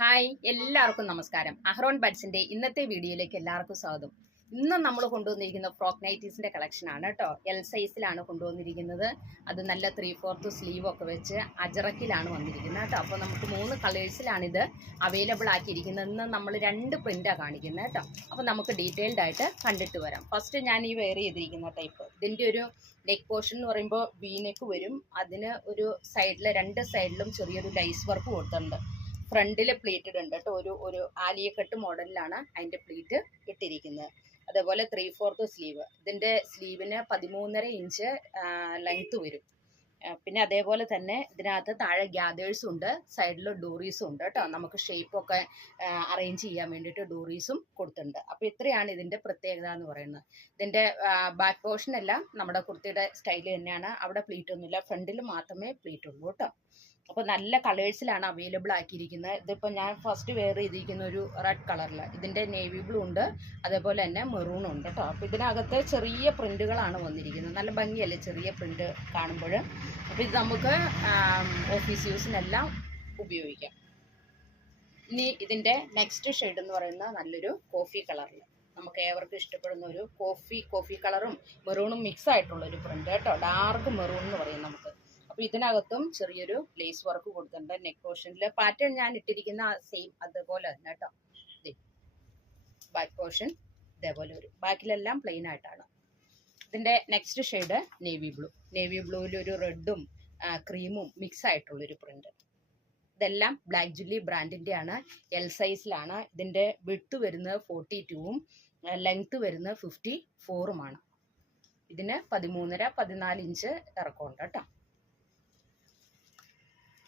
Hi എല്ലാവർക്കും നമസ്കാരം. അഹ്റോൺ ബഡ്സിന്റെ ഇന്നത്തെ വീഡിയോയിലേക്ക് എല്ലാവർക്കും സ്വാഗതം. ഇന്ന് നമ്മൾ കൊണ്ടുവന്നിരിക്കുന്ന ഫ്രോക്ക് നൈറ്റീസിന്റെ കളക്ഷൻ ആണ് കേട്ടോ. എൽ സൈസിലാണ് കൊണ്ടുവന്നിരിക്കുന്നത്. അത് നല്ല 3/4 സ്ലീവ് ഒക്കെ വെച്ച് അജറക്കിലാണ് വന്നിരിക്കുന്നത് കേട്ടോ. അപ്പോൾ നമുക്ക് 3 കളേഴ്സിലാണ് ഇത് അവൈലബിൾ ആക്കിയിരിക്കുന്നത്. ഇന്ന് നമ്മൾ 2 പ്രിന്റാണ് കാണിക്കുന്നത് കേട്ടോ. അപ്പോൾ നമുക്ക് ഡീറ്റെയിൽഡ് ആയിട്ട് കണ്ടിട്ട് വരാം. ഫസ്റ്റ് ഞാൻ ഈ വെയർ ചെയ്തിരിക്കുന്ന ടൈപ്പ്, ഇതിൻ്റെ ഒരു നെക്ക് പോർഷൻ എന്ന് പറയുമ്പോൾ വി നെക്ക് വരും. അതിന് ഒരു സൈഡിൽ 2 സൈഡിലും ചെറിയൊരു ലൈസ് വർക്ക് കൊടുത്തിട്ടുണ്ട്. ഫ്രണ്ടിൽ പ്ലീറ്റഡ് ഉണ്ട് കേട്ടോ. ഒരു ആലിയക്കെട്ട് മോഡലിലാണ് അതിൻ്റെ പ്ലീറ്റ് ഇട്ടിരിക്കുന്നത്. അതേപോലെ 3/4 സ്ലീവ്. ഇതിൻ്റെ സ്ലീവിന് 13.5 ഇഞ്ച് ലെങ്ത്ത് വരും. പിന്നെ അതേപോലെ തന്നെ ഇതിനകത്ത് താഴെ ഗ്യാദേഴ്സും ഉണ്ട്, സൈഡിൽ ഡോറീസും ഉണ്ട് കേട്ടോ. നമുക്ക് ഷേപ്പൊക്കെ അറേഞ്ച് ചെയ്യാൻ വേണ്ടിയിട്ട് ഡോറീസും കൊടുത്തിട്ടുണ്ട്. അപ്പോൾ ഇത്രയാണ് ഇതിൻ്റെ പ്രത്യേകത എന്ന് പറയുന്നത്. ഇതിൻ്റെ ബാക്ക് പോർഷൻ എല്ലാം നമ്മുടെ കുർത്തിയുടെ സ്റ്റൈൽ തന്നെയാണ്. അവിടെ പ്ലീറ്റ് ഒന്നുമില്ല, ഫ്രണ്ടിൽ മാത്രമേ പ്ലീറ്റ് ഉള്ളൂ കേട്ടോ. അപ്പോൾ നല്ല കളേഴ്സിലാണ് അവൈലബിൾ ആക്കിയിരിക്കുന്നത്. ഇതിപ്പോൾ ഞാൻ ഫസ്റ്റ് വെയർ ചെയ്തിരിക്കുന്ന ഒരു റെഡ് കളറിൽ, ഇതിൻ്റെ നേവി ബ്ലൂ ഉണ്ട്, അതേപോലെ തന്നെ മെറൂണും ഉണ്ട് കേട്ടോ. അപ്പോൾ ഇതിനകത്ത് ചെറിയ പ്രിൻറ്റുകളാണ് വന്നിരിക്കുന്നത്. നല്ല ഭംഗിയല്ലേ ചെറിയ പ്രിൻറ്റ് കാണുമ്പോൾ. അപ്പോൾ ഇത് നമുക്ക് ഓഫീസ് യൂസിനെല്ലാം ഉപയോഗിക്കാം. ഇനി ഇതിൻ്റെ നെക്സ്റ്റ് ഷെയ്ഡ് എന്ന് പറയുന്നത് നല്ലൊരു കോഫി കളറിൽ, നമുക്ക് ഏവർക്കും ഇഷ്ടപ്പെടുന്ന ഒരു കോഫി കളറും മെറൂണും മിക്സ് ആയിട്ടുള്ളൊരു പ്രിൻറ്റ് കേട്ടോ. ഡാർക്ക് മെറൂൺ എന്ന് പറയും നമുക്ക്. അപ്പോൾ ഇതിനകത്തും ചെറിയൊരു ലേസ് വർക്ക് കൊടുത്തിട്ടുണ്ട്. നെക്ക് പോർഷനിൽ പാറ്റേൺ ഞാൻ ഇട്ടിരിക്കുന്ന സെയിം അതുപോലെ തന്നെ കേട്ടോ. ബാക്ക് പോർഷൻ ഇതേപോലെ വരും, ബാക്കിലെല്ലാം പ്ലെയിൻ ആയിട്ടാണ്. ഇതിൻ്റെ നെക്സ്റ്റ് ഷെയ്ഡ് നേവി ബ്ലൂവിൽ ഒരു റെഡും ക്രീമും മിക്സ് ആയിട്ടുള്ളൊരു പ്രിന്റ്. ഇതെല്ലാം ബ്ലാക്ക് ജുല്ലി ബ്രാൻഡിൻ്റെ ആണ്. എൽ സൈസിലാണ്. ഇതിൻ്റെ വിഡ്ത്ത് വരുന്നത് 42ഉം ലെങ്ത്ത് വരുന്നത് 54ഉമാണ്. ഇതിന് 13.5-14 ഇഞ്ച് ഇറക്കമുണ്ട് കേട്ടോ.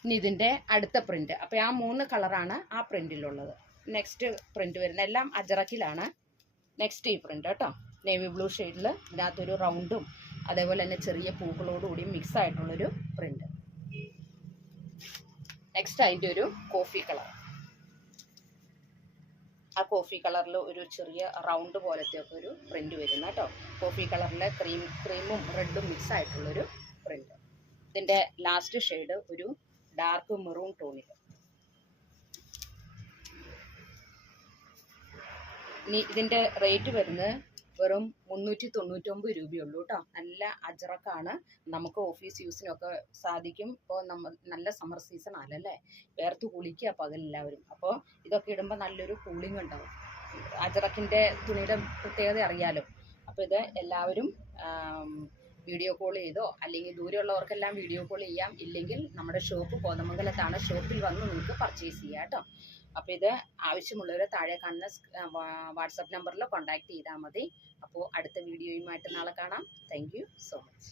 ഇനി ഇതിൻ്റെ അടുത്ത പ്രിന്റ്. അപ്പോൾ ആ 3 കളറാണ് ആ പ്രിന്റിലുള്ളത്. നെക്സ്റ്റ് പ്രിന്റ് വരുന്നത് എല്ലാം അജറക്കിലാണ്. നെക്സ്റ്റ് ഈ പ്രിന്റ് കേട്ടോ, നേവി ബ്ലൂ ഷെയ്ഡിൽ ഇതിനകത്തൊരു റൗണ്ടും അതേപോലെ തന്നെ ചെറിയ പൂക്കളോടുകൂടി മിക്സ് ആയിട്ടുള്ളൊരു പ്രിന്റ്. നെക്സ്റ്റ് അതിൻ്റെ ഒരു കോഫി കളർ. ആ കോഫി കളറിൽ ഒരു ചെറിയ റൗണ്ട് പോലത്തെ ഒക്കെ ഒരു പ്രിന്റ് വരുന്ന കേട്ടോ. കോഫി കളറിലെ ക്രീമും റെഡും മിക്സ് ആയിട്ടുള്ളൊരു പ്രിന്റ്. ഇതിൻ്റെ ലാസ്റ്റ് ഷെയ്ഡ് ഒരു ഡാർക്ക് മെറൂൺ ടോണിൽ. ഇനി ഇതിൻ്റെ റേറ്റ് വരുന്നത് വെറും 399 രൂപയുള്ളൂ കേട്ടോ. നല്ല അജറക്കാണ്, നമുക്ക് ഓഫീസ് യൂസിനൊക്കെ സാധിക്കും. ഇപ്പോൾ നല്ല സമ്മർ സീസൺ ആണല്ലേ, വേർത്ത് കുളിക്കുക പകലെല്ലാവരും. അപ്പോൾ ഇതൊക്കെ ഇടുമ്പോൾ നല്ലൊരു കൂളിംഗ് ഉണ്ടാവും. അജറക്കിൻ്റെ തുണിയുടെ പ്രത്യേകത അറിയാലോ. അപ്പോൾ ഇത് എല്ലാവരും വീഡിയോ കോൾ ചെയ്തോ അല്ലെങ്കിൽ ദൂരെയുള്ളവർക്കെല്ലാം വീഡിയോ കോൾ ചെയ്യാം. ഇല്ലെങ്കിൽ നമ്മുടെ ഷോപ്പ് കോതമംഗലത്താണ്, ഷോപ്പിൽ വന്ന് നിങ്ങൾക്ക് പർച്ചേസ് ചെയ്യാം കേട്ടോ. അപ്പോൾ ഇത് ആവശ്യമുള്ളവർ താഴെ കാണുന്ന വാട്സപ്പ് നമ്പറിൽ കോൺടാക്ട് ചെയ്താൽ മതി. അപ്പോൾ അടുത്ത വീഡിയോയുമായിട്ട് നാളെ കാണാം. Thank you so much.